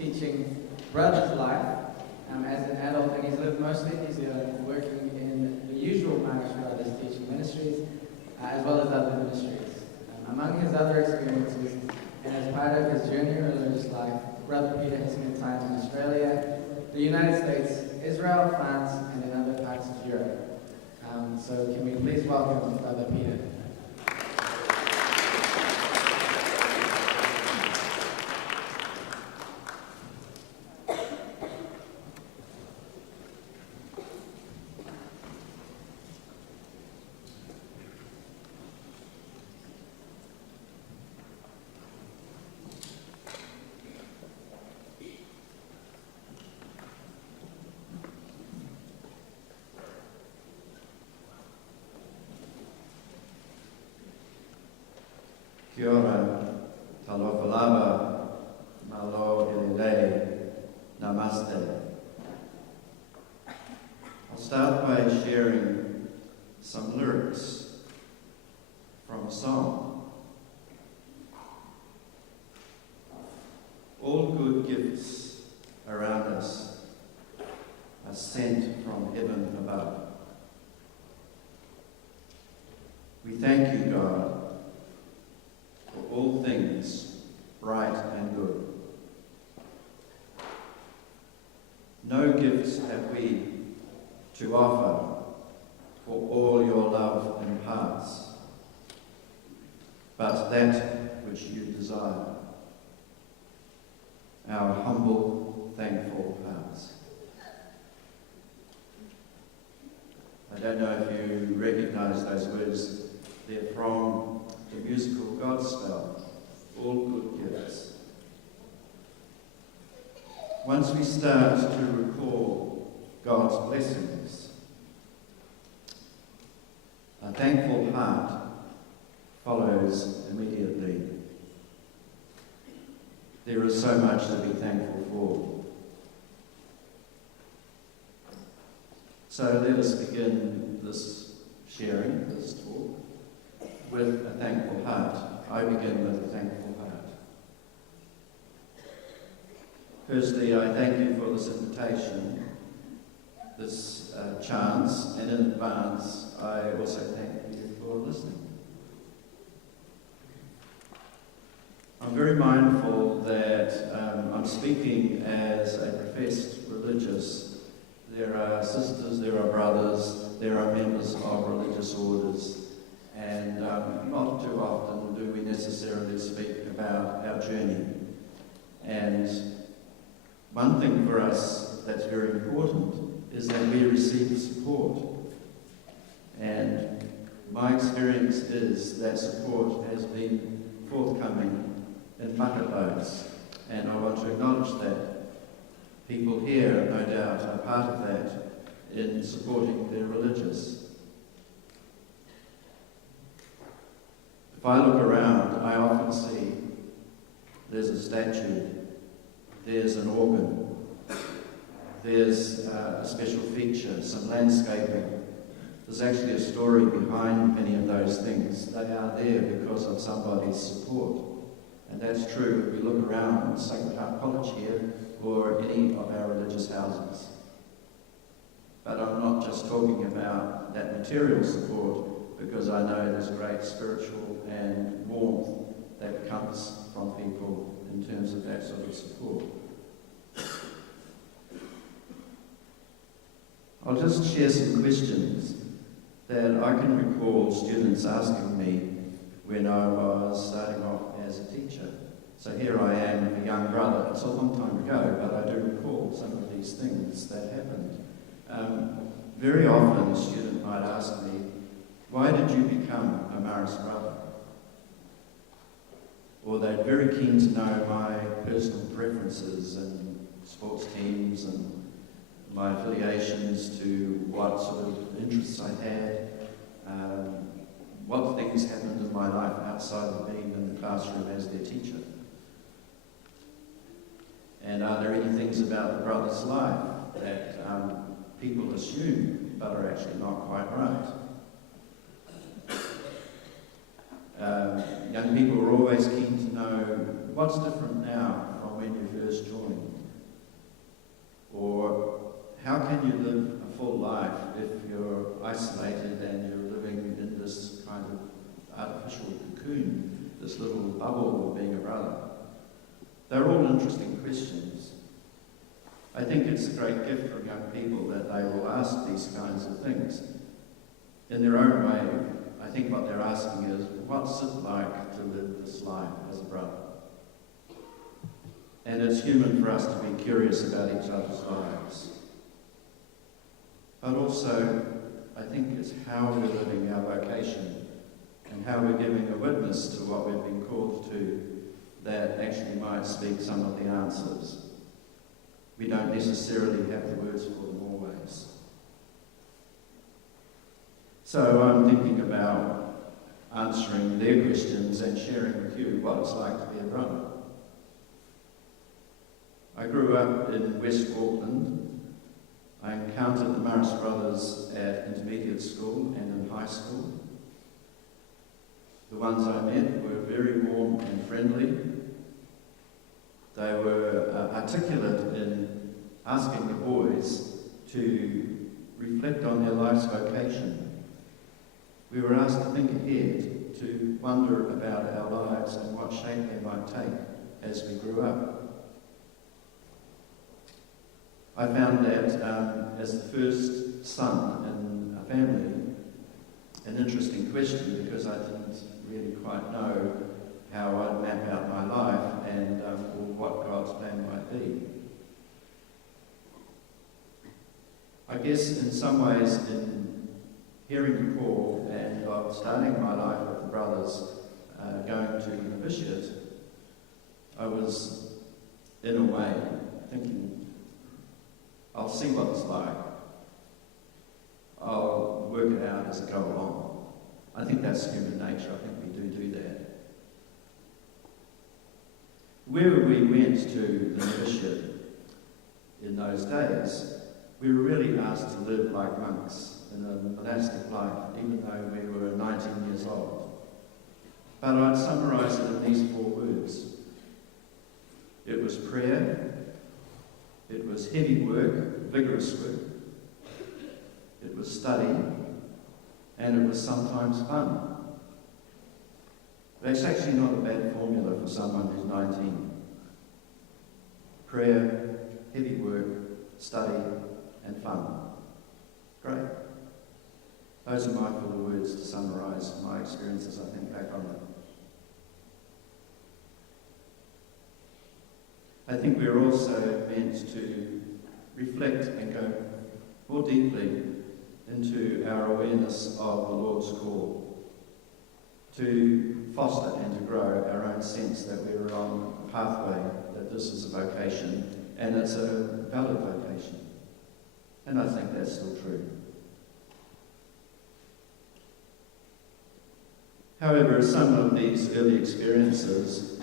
teaching brother's life as an adult, and he's lived mostly in New Zealand, working in the usual Maris Brothers teaching ministries, as well as other ministries. Among his other experiences, and as part of his journey in religious life, Brother Peter has spent time in Australia, the United States, Israel, France, and in other parts of Europe. So can we please welcome Brother Peter? Kia ora, talofalava, malo ilile, namaste. I'll start by sharing some lyrics from a song. All good gifts around us are sent from heaven above. We thank you, God, for all things right and good. No gifts have we to offer, for all your love imparts, but that which you desire, our humble, thankful hearts. I don't know if you recognize those words. They're from the musical Godspell, all good gifts. Once we start to recall God's blessings, a thankful heart follows immediately. There is so much to be thankful for. So let us begin this sharing, this talk, with a thankful heart. I begin with a thankful heart. Firstly, I thank you for this invitation, this chance, and in advance, I also thank you for listening. I'm very mindful that I'm speaking as a professed religious. There are sisters, there are brothers, there are members of religious orders, and not too often do we necessarily speak about our journey. And one thing for us that's very important is that we receive support. And my experience is that support has been forthcoming in bucket loads, and I want to acknowledge that. People here, no doubt, are part of that in supporting their religious. If I look around, I often see there's a statue, there's an organ, there's a special feature, some landscaping. There's actually a story behind many of those things. They are there because of somebody's support. And that's true if we look around Sacred Heart College here or any of our religious houses. But I'm not just talking about that material support, because I know there's great spiritual and warmth that comes from people in terms of that sort of support. I'll just share some questions that I can recall students asking me when I was starting off as a teacher. So here I am, a young brother. It's a long time ago, but I do recall some of these things that happened. Very often a student might ask me, why did you become a Maris brother? Or they're very keen to know my personal preferences and sports teams and my affiliations to what sort of interests I had, what things happened in my life outside of being in the classroom as their teacher. And are there any things about the brother's life that people assume but are actually not quite right? Young people are always keen to know what's different now from when you first joined. can you live a full life if you're isolated and you're living in this kind of artificial cocoon, this little bubble of being a brother? They're all interesting questions. I think it's a great gift for young people that they will ask these kinds of things. In their own way, I think what they're asking is, what's it like to live this life as a brother? And it's human for us to be curious about each other's lives. But also, I think it's how we're living our vocation and how we're giving a witness to what we've been called to that actually might speak some of the answers. We don't necessarily have the words for them always. So I'm thinking about answering their questions and sharing with you what it's like to be a brother. I grew up in West Auckland. I encountered the Marist brothers at intermediate school and in high school. The ones I met were very warm and friendly. They were articulate in asking the boys to reflect on their life's vocation. We were asked to think ahead, to wonder about our lives and what shape they might take as we grew up. I found that as the first son in a family, an interesting question because I didn't really quite know how I'd map out my life and or what God's plan might be. I guess in some ways in hearing the call and of starting my life with the brothers going to the novitiate, I was in a way thinking, I'll see what it's like. I'll work it out as I go along. I think that's human nature. I think we do that. Wherever we went to the novitiate in those days, we were really asked to live like monks in a monastic life, even though we were 19 years old. But I'd summarize it in these 4 words. It was prayer, it was heavy work, vigorous work, it was study, and it was sometimes fun. That's actually not a bad formula for someone who's 19. Prayer, heavy work, study, and fun. Great. Those are my 4 words to summarise my experiences, I think, back on it. I think we're also meant to reflect and go more deeply into our awareness of the Lord's call, to foster and to grow our own sense that we're on a pathway, that this is a vocation, and it's a valid vocation. And I think that's still true. However, some of these early experiences,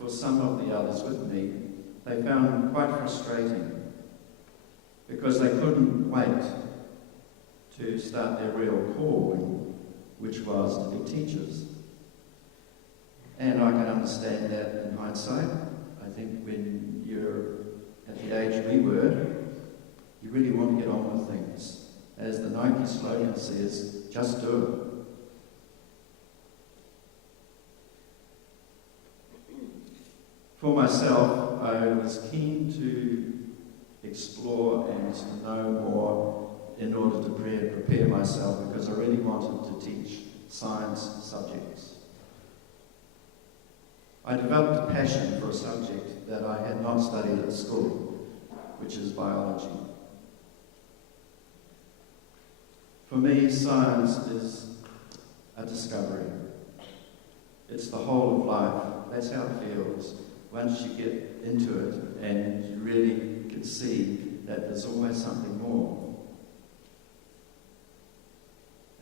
for some of the others with me, they found quite frustrating because they couldn't wait to start their real calling, which was to be teachers. And I can understand that in hindsight. I think when you're at the age we were, you really want to get on with things. As the Nike slogan says, just do it. For myself, I was keen to explore and to know more in order to prepare myself because I really wanted to teach science subjects. I developed a passion for a subject that I had not studied at school, which is biology. For me, science is a discovery. It's the whole of life. That's how it feels. Once you get into it and you really can see that there's always something more.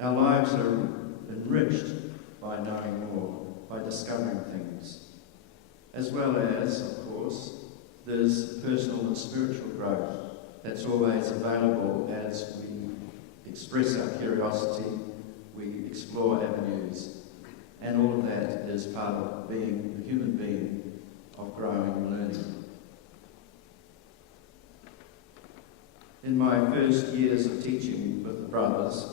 Our lives are enriched by knowing more, by discovering things. As well as, of course, there's personal and spiritual growth that's always available as we express our curiosity, we explore avenues, and all of that is part of being a human being, of growing and learning. In my first years of teaching with the brothers,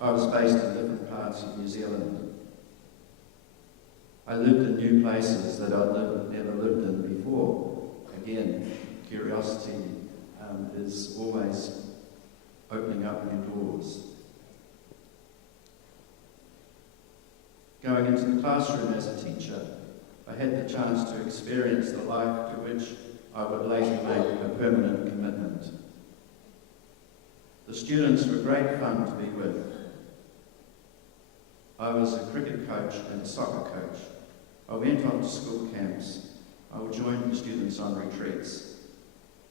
I was based in different parts of New Zealand. I lived in new places that I'd never lived in before. Again, curiosity is always opening up new doors. Going into the classroom as a teacher, I had the chance to experience the life to which I would later make a permanent commitment. The students were great fun to be with. I was a cricket coach and a soccer coach. I went on to school camps. I would join the students on retreats.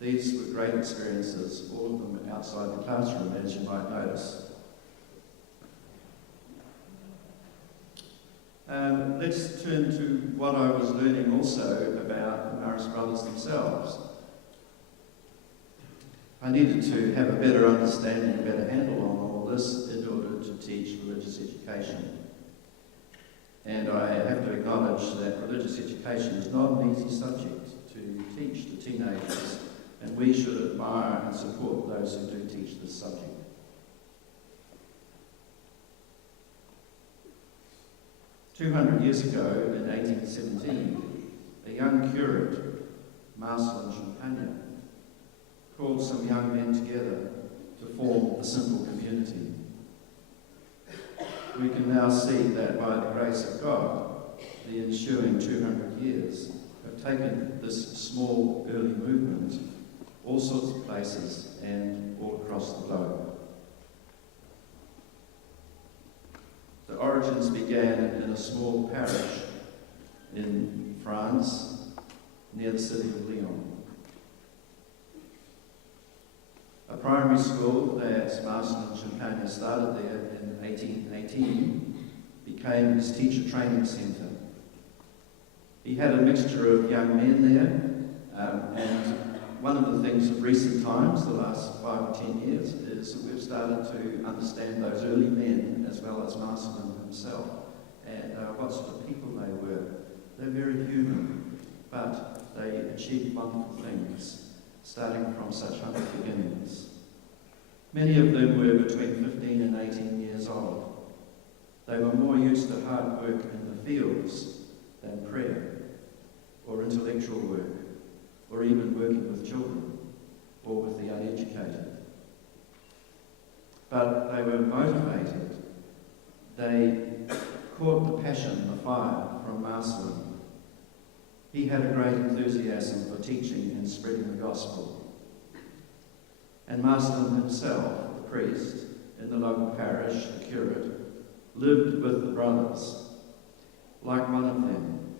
These were great experiences, all of them outside the classroom, as you might notice. Let's turn to what I was learning also about the Marist brothers themselves. I needed to have a better understanding, a better handle on all this in order to teach religious education. And I have to acknowledge that religious education is not an easy subject to teach to teenagers, and we should admire and support those who do teach this subject. "200 years ago, in 1817, a young curate, Marcelin Champagne, called some young men together to form a simple community. We can now see that by the grace of God, the ensuing 200 years have taken this small early movement all sorts of places and all across the globe. The origins began in a small parish in France, near the city of Lyon. A primary school that Marcelin Champagne started there in 1818 became his teacher training centre. He had a mixture of young men there, and one of the things of recent times, the last 5 or 10 years, is that we've started to understand those early men as well as Marcelin himself and what sort of people they were. They're very human, but they achieved wonderful things, starting from such humble beginnings. Many of them were between 15 and 18 years old. They were more used to hard work in the fields than prayer, or intellectual work, or even working with children, or with the uneducated. But they were motivated. They caught the passion, the fire from Marcelin. He had a great enthusiasm for teaching and spreading the gospel. And Marcelin himself, the priest in the local parish, the curate, lived with the brothers, like one of them.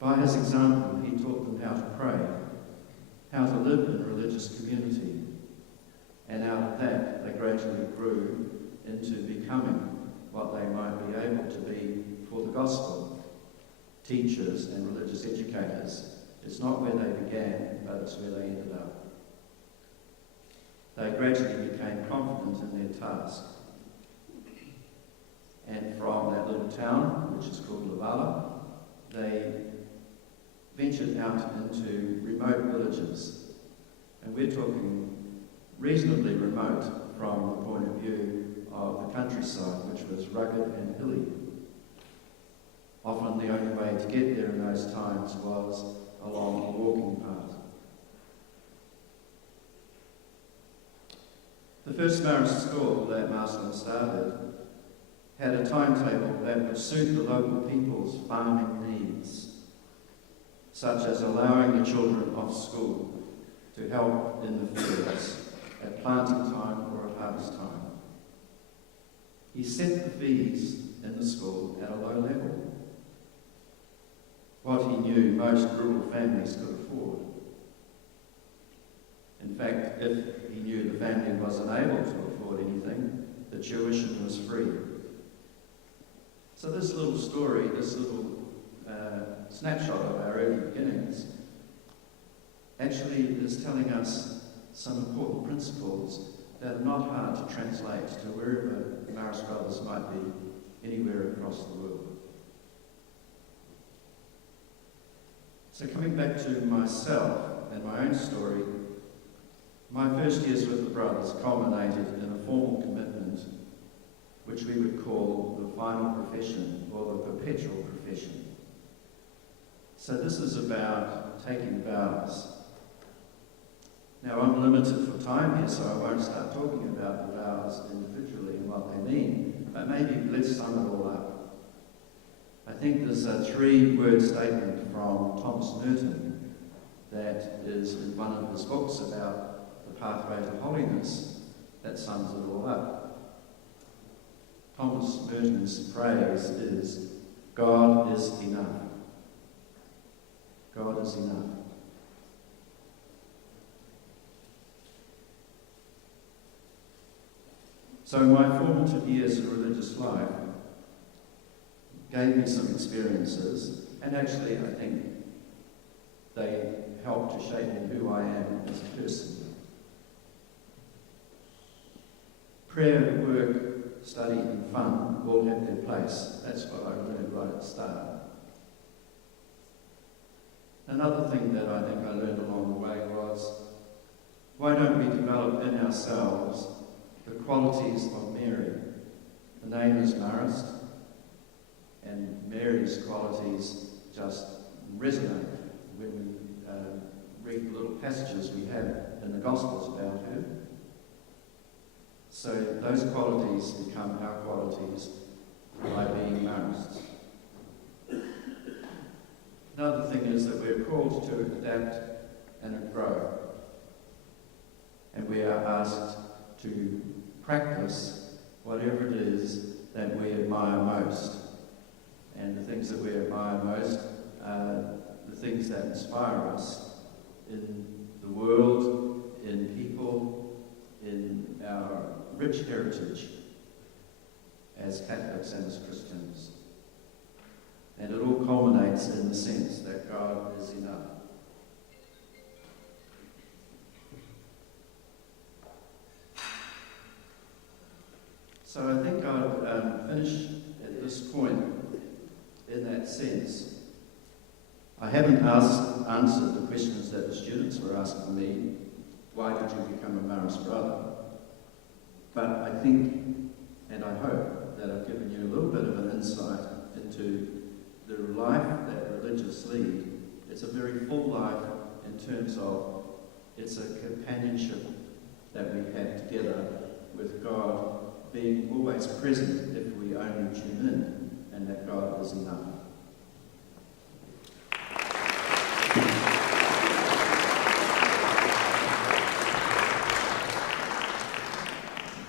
By his example, he taught them how to pray, how to live in religious community, and out of that they gradually grew into becoming what they might be able to be for the gospel, teachers and religious educators. It's not where they began, but it's where they ended up. They gradually became confident in their task. And from that little town, which is called Lavala, they ventured out into remote villages. And we're talking reasonably remote from the point of view of the countryside, which was rugged and hilly. Often the only way to get there in those times was along a walking path. The first Marist school that Marcelin started had a timetable that would suit the local people's farming needs, such as allowing the children off school to help in the fields at planting time or at harvest time. He set the fees in the school at a low level, what he knew most rural families could afford. In fact, if he knew the family was unable to afford anything, the tuition was free. So this little story, this little snapshot of our early beginnings, actually is telling us some important principles that are not hard to translate to wherever the Marist brothers might be, anywhere across the world. So coming back to myself and my own story, My first years with the brothers culminated in a formal commitment, which we would call the final profession or the perpetual profession. So this is about taking vows. Now I'm limited for time here, so I won't start talking about the vows individually and what they mean, but maybe let's sum it all up. I think there's a 3-word statement from Thomas Merton that is in one of his books about the pathway to holiness that sums it all up. Thomas Merton's phrase is, God is enough. God is enough. So my formative years of religious life gave me some experiences, and actually I think they helped to shape me who I am as a person. Prayer, work, study and fun all have their place. That's what I learned right at the start. Another thing that I think I learned along the way was, why don't we develop in ourselves the qualities of Mary? The name is Marist, and Mary's qualities just resonate when we read the little passages we have in the Gospels about her. So those qualities become our qualities by being Marists. Another thing is that we're called to adapt and grow. And we are asked to practice whatever it is that we admire most. And the things that we admire most are the things that inspire us in the world, in people, in our rich heritage as Catholics and as Christians. And it all culminates in the sense that God is enough. So I think I'll finish at this point in that sense. I haven't answered the questions that the students were asking me. Why did you become a Marist brother? But I think, and I hope, that I've given you a little bit of an insight into the life that religious lead. It's a very full life in terms of it's a companionship that we have together with God, being always present if we only tune in, and that God is enough.